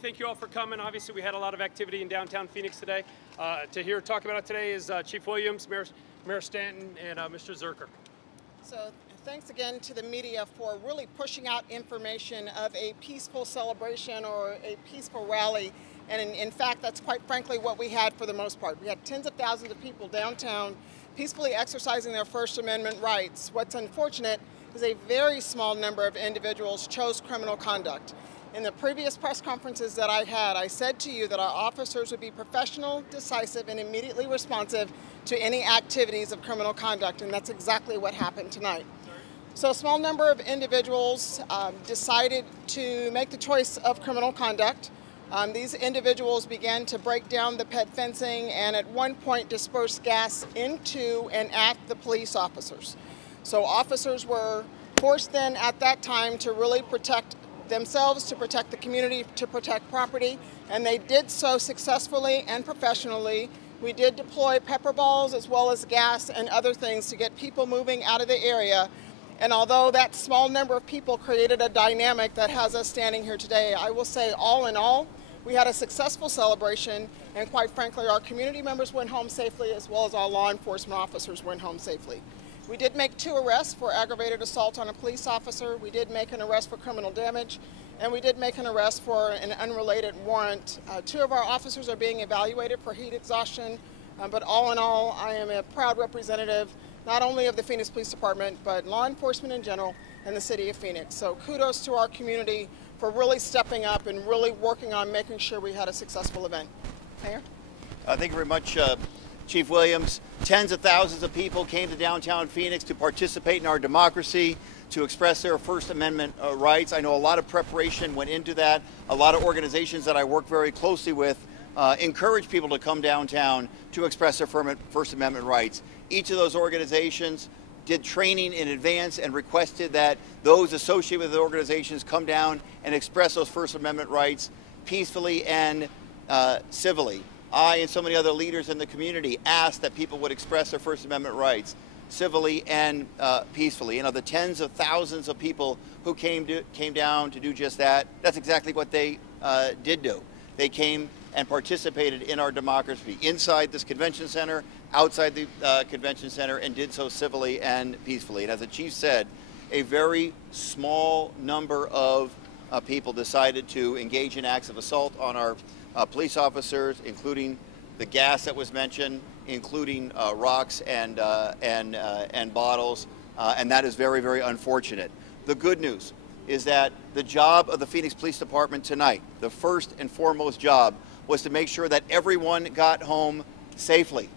Thank you all for coming. Obviously, we had a lot of activity in downtown Phoenix today. To talk about it today is Chief Williams, Mayor Stanton, and Mr. Zerker. So thanks again to the media for really pushing out information of a peaceful celebration or a peaceful rally. And in fact, that's quite frankly what we had for the most part. We had tens of thousands of people downtown peacefully exercising their First Amendment rights. What's unfortunate is a very small number of individuals chose criminal conduct. In the previous press conferences that I had, I said to you that our officers would be professional, decisive, and immediately responsive to any activities of criminal conduct, and that's exactly what happened tonight. So a small number of individuals decided to make the choice of criminal conduct. These individuals began to break down the PED fencing and at one point dispersed gas into and at the police officers. So officers were forced then at that time to really protect themselves, to protect the community, to protect property, and they did so successfully and professionally. We did deploy pepper balls as well as gas and other things to get people moving out of the area. And although that small number of people created a dynamic that has us standing here today, I will say all in all, we had a successful celebration, and quite frankly, our community members went home safely as well as our law enforcement officers went home safely. We did make 2 arrests for aggravated assault on a police officer. We did make an arrest for criminal damage, and we did make an arrest for an unrelated warrant. 2 of our officers are being evaluated for heat exhaustion, but all in all, I am a proud representative not only of the Phoenix Police Department, but law enforcement in general and the city of Phoenix. So kudos to our community for really stepping up and really working on making sure we had a successful event. Mayor? Thank you very much, Chief Williams. Tens of thousands of people came to downtown Phoenix to participate in our democracy, to express their First Amendment rights. I know a lot of preparation went into that. A lot of organizations that I work very closely with encourage people to come downtown to express their First Amendment rights. Each of those organizations did training in advance and requested that those associated with the organizations come down and express those First Amendment rights peacefully and civilly. I and so many other leaders in the community asked that people would express their First Amendment rights civilly and peacefully. And of the tens of thousands of people who came down to do just that, that's exactly what they did do. They came and participated in our democracy inside this convention center, outside the convention center, and did so civilly and peacefully. And as the chief said, a very small number of people decided to engage in acts of assault on our police officers, including the gas that was mentioned, including rocks and bottles, and that is very, very unfortunate. The good news is that the job of the Phoenix Police Department tonight, the first and foremost job, was to make sure that everyone got home safely,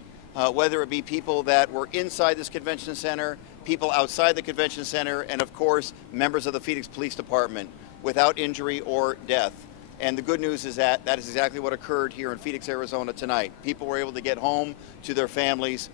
whether it be people that were inside this convention center, people outside the convention center, and of course, members of the Phoenix Police Department without injury or death. And the good news is that that is exactly what occurred here in Phoenix, Arizona tonight. People were able to get home to their families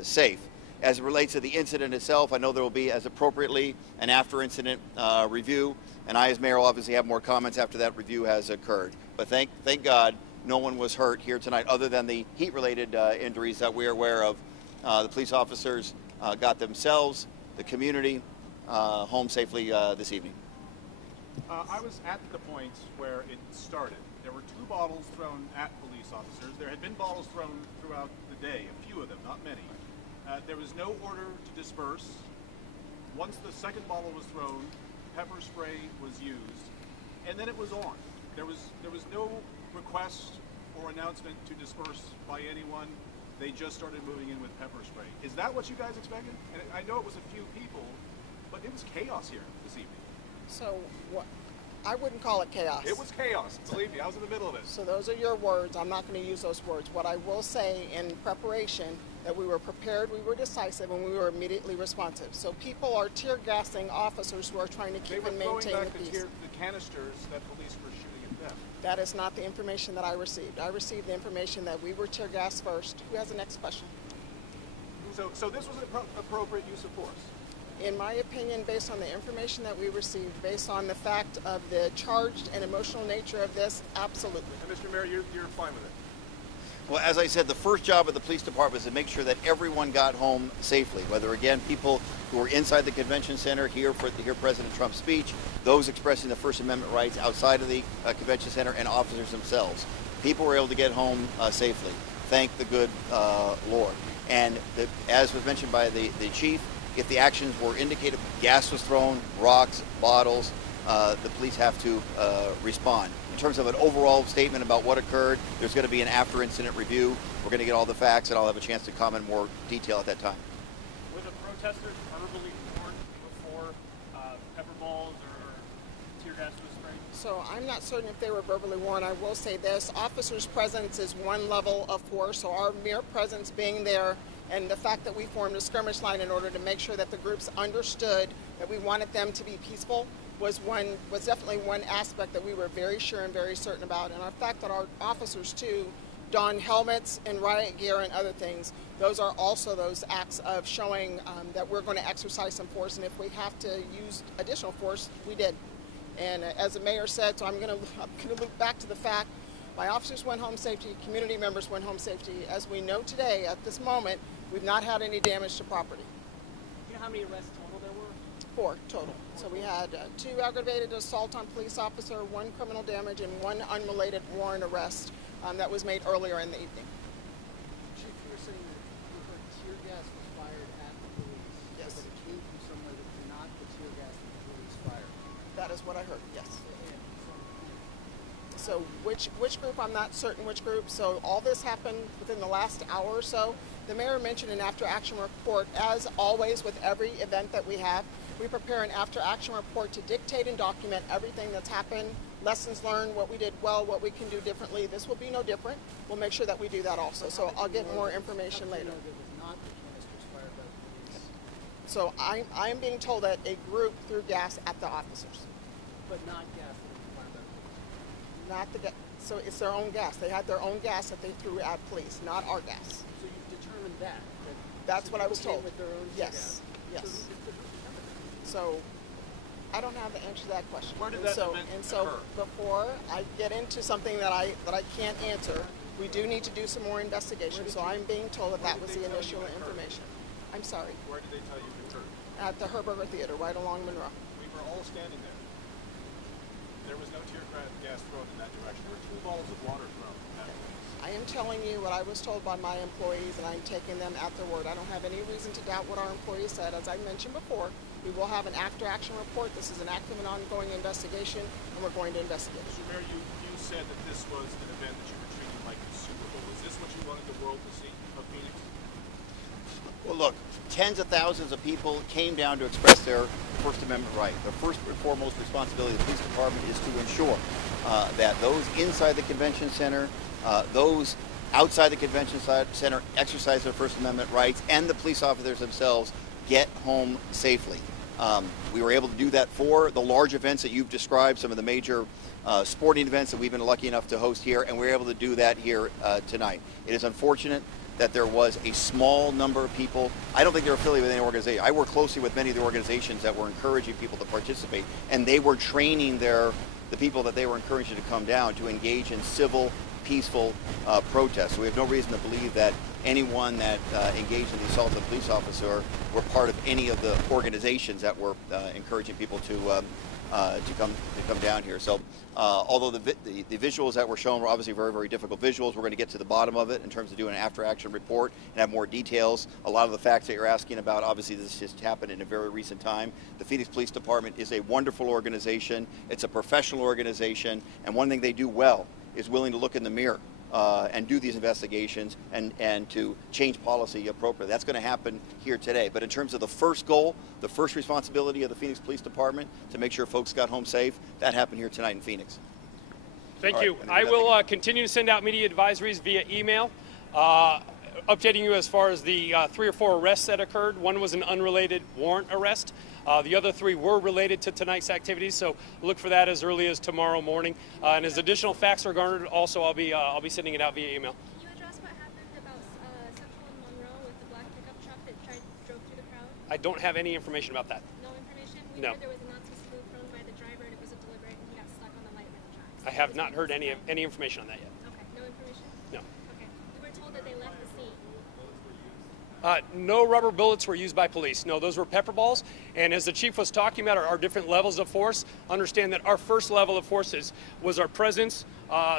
safe. As it relates to the incident itself, I know there will be, as appropriately, an after-incident review, and I, as mayor, will obviously have more comments after that review has occurred. But thank God no one was hurt here tonight, other than the heat-related injuries that we are aware of. The police officers got themselves, the community, home safely this evening. I was at the point where it started. There were 2 bottles thrown at police officers. There had been bottles thrown throughout the day, a few of them, not many. There was no order to disperse. Once the second bottle was thrown, pepper spray was used, and then it was on. There was no request or announcement to disperse by anyone. They just started moving in with pepper spray. Is that what you guys expected? And I know it was a few people, but it was chaos here this evening. So what? I wouldn't call it chaos. It was chaos. Believe me, I was in the middle of it. So those are your words. I'm not going to use those words. What I will say in preparation, that we were prepared, we were decisive, and we were immediately responsive. So people are tear gassing officers who are trying to keep and maintain the peace. The canisters that police were shooting at them. That is not the information that I received. I received the information that we were tear gassed first. Who has the next question? So this was an appropriate use of force? In my opinion, based on the information that we received, based on the fact of the charged and emotional nature of this, absolutely. And Mr. Mayor, you're fine with it? Well, as I said, the first job of the police department is to make sure that everyone got home safely, whether, again, people who were inside the convention center here to hear President Trump's speech, those expressing the First Amendment rights outside of the convention center, and officers themselves. People were able to get home safely. Thank the good Lord. And as was mentioned by the chief, if the actions were indicated, gas was thrown, rocks, bottles, the police have to respond. In terms of an overall statement about what occurred, there's going to be an after-incident review. We're going to get all the facts, and I'll have a chance to comment in more detail at that time. Were the protesters verbally warned before pepper balls or tear gas was sprayed? So I'm not certain if they were verbally warned. I will say this, officers' presence is one level of force, so our mere presence being there and the fact that we formed a skirmish line in order to make sure that the groups understood that we wanted them to be peaceful was definitely one aspect that we were very sure and very certain about. And the fact that our officers too don helmets and riot gear and other things, those are also those acts of showing that we're going to exercise some force, and if we have to use additional force, we did. And as the mayor said, so I'm going to loop back to the fact my officers went home safety, community members went home safety. As we know today, at this moment, we've not had any damage to property. You know how many arrests total there were? 4 total. So we had 2 aggravated assault on police officer, 1 criminal damage, and 1 unrelated warrant arrest that was made earlier in the evening. Chief, you were saying that you heard tear gas was fired at the police. Yes. But it came from somewhere that's not the tear gas that the police fired. That is what I heard, yes. And So which group, I'm not certain which group. So all this happened within the last hour or so. The mayor mentioned an after-action report. As always with every event that we have, we prepare an after-action report to dictate and document everything that's happened, lessons learned, what we did well, what we can do differently. This will be no different. We'll make sure that we do that also. So I'll get more information later. That was not the canisters fired by the police, So I am being told that a group threw gas at the officers. but not gas that was fired by the police. Not the so it's their own gas. They had their own gas that they threw at police, not our gas. So you've determined that? That's what I was people came told. With their own tear Yes, gas. yes. So who determined that? So I don't have the answer to that question. Where did And that so, event and so occur? before I get into something that I can't answer, we do need to do some more investigation. So I'm being told that that was the initial information. I'm sorry. Where did they tell you it occurred? At the Herberger Theater, right along Monroe. We were all standing there. There was no tear gas thrown in that direction. There were 2 bottles of water thrown at police. I am telling you what I was told by my employees, and I'm taking them at their word. I don't have any reason to doubt what our employees said. As I mentioned before, we will have an after-action report. This is an active and ongoing investigation, and we're going to investigate. Mr. Mayor, you said that this was an event that you were treating like the Super Bowl. Is this what you wanted the world to see of Phoenix? Well, look, tens of thousands of people came down to express their First Amendment right. The first and foremost responsibility of the police department is to ensure that those inside the convention center, those outside the convention center exercise their First Amendment rights, and the police officers themselves get home safely. We were able to do that for the large events that you've described, some of the major sporting events that we've been lucky enough to host here, and we were able to do that here tonight. It is unfortunate that there was a small number of people. I don't think they're affiliated with any organization. I work closely with many of the organizations that were encouraging people to participate, and they were training the people that they were encouraging to come down to engage in civil, peaceful protests. So we have no reason to believe that anyone that engaged in the assault of a police officer were part of any of the organizations that were encouraging people to come down here. So although the visuals that were shown were obviously very, very difficult visuals, we're going to get to the bottom of it in terms of doing an after-action report and have more details. A lot of the facts that you're asking about, obviously this just happened in a very recent time. The Phoenix Police Department is a wonderful organization. It's a professional organization, and one thing they do well is willing to look in the mirror and do these investigations and to change policy appropriately. That's going to happen here today. But in terms of the first goal, the first responsibility of the Phoenix Police Department to make sure folks got home safe, that happened here tonight in Phoenix. Thank All you. right, I will continue to send out media advisories via email, updating you as far as the 3 or 4 arrests that occurred. One was an unrelated warrant arrest. The other 3 were related to tonight's activities, so look for that as early as tomorrow morning. And as additional facts are garnered, also I'll be sending it out via email. Can you address what happened about Central and Monroe with the black pickup truck that drove through the crowd? I don't have any information about that. No information? We No. heard there was a Nazi salute thrown by the driver and it wasn't deliberate and he got stuck on the light rail tracks. I have not heard any information on that yet. Okay, no information? No. Okay. No rubber bullets were used by police. No, those were pepper balls. And as the chief was talking about our different levels of force, understand that our first level of forces was our presence.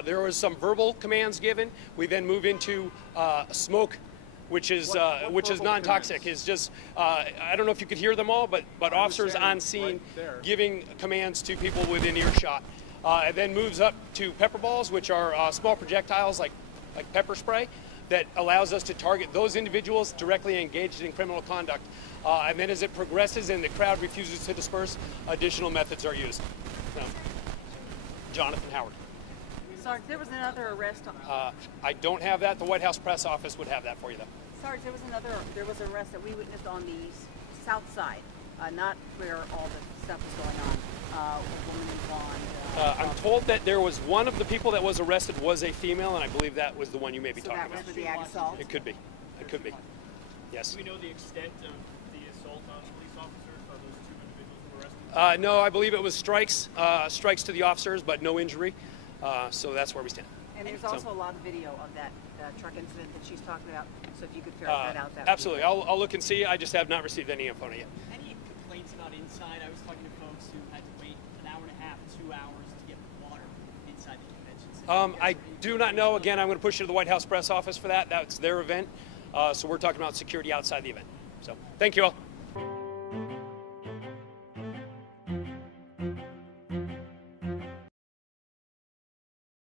There was some verbal commands given. We then move into smoke, which is non-toxic. Is just I don't know if you could hear them all, but officers on scene right there, giving commands to people within earshot. It then moves up to pepper balls, which are small projectiles like pepper spray, that allows us to target those individuals directly engaged in criminal conduct. And then as it progresses and the crowd refuses to disperse, additional methods are used. So, Jonathan Howard. Sarge, there was another arrest. I don't have that. The White House press office would have that for you, though. Sarge, there was an arrest that we witnessed on the south side, not where all the stuff was going on. A woman in blonde. I'm told that there was one of the people that was arrested was a female, and I believe that was the one you may be So talking that was about. for the ag assault? It could be. It could be. Yes. Do we know the extent of the assault on police officers? Are those two individuals who were arrested? No, I believe it was strikes to the officers, but no injury. So that's where we stand. And there's also a lot of video of that truck incident that she's talking about. So if you could ferret that out, that would be Absolutely. I'll look and see. I just have not received any info yet. Any complaints about inside? I was talking to folks who had to wait an hour and a half, 2 hours to get water inside the convention center. I do not know. Again, I'm going to push you to the White House press office for that. That's their event. So we're talking about security outside the event. So thank you all.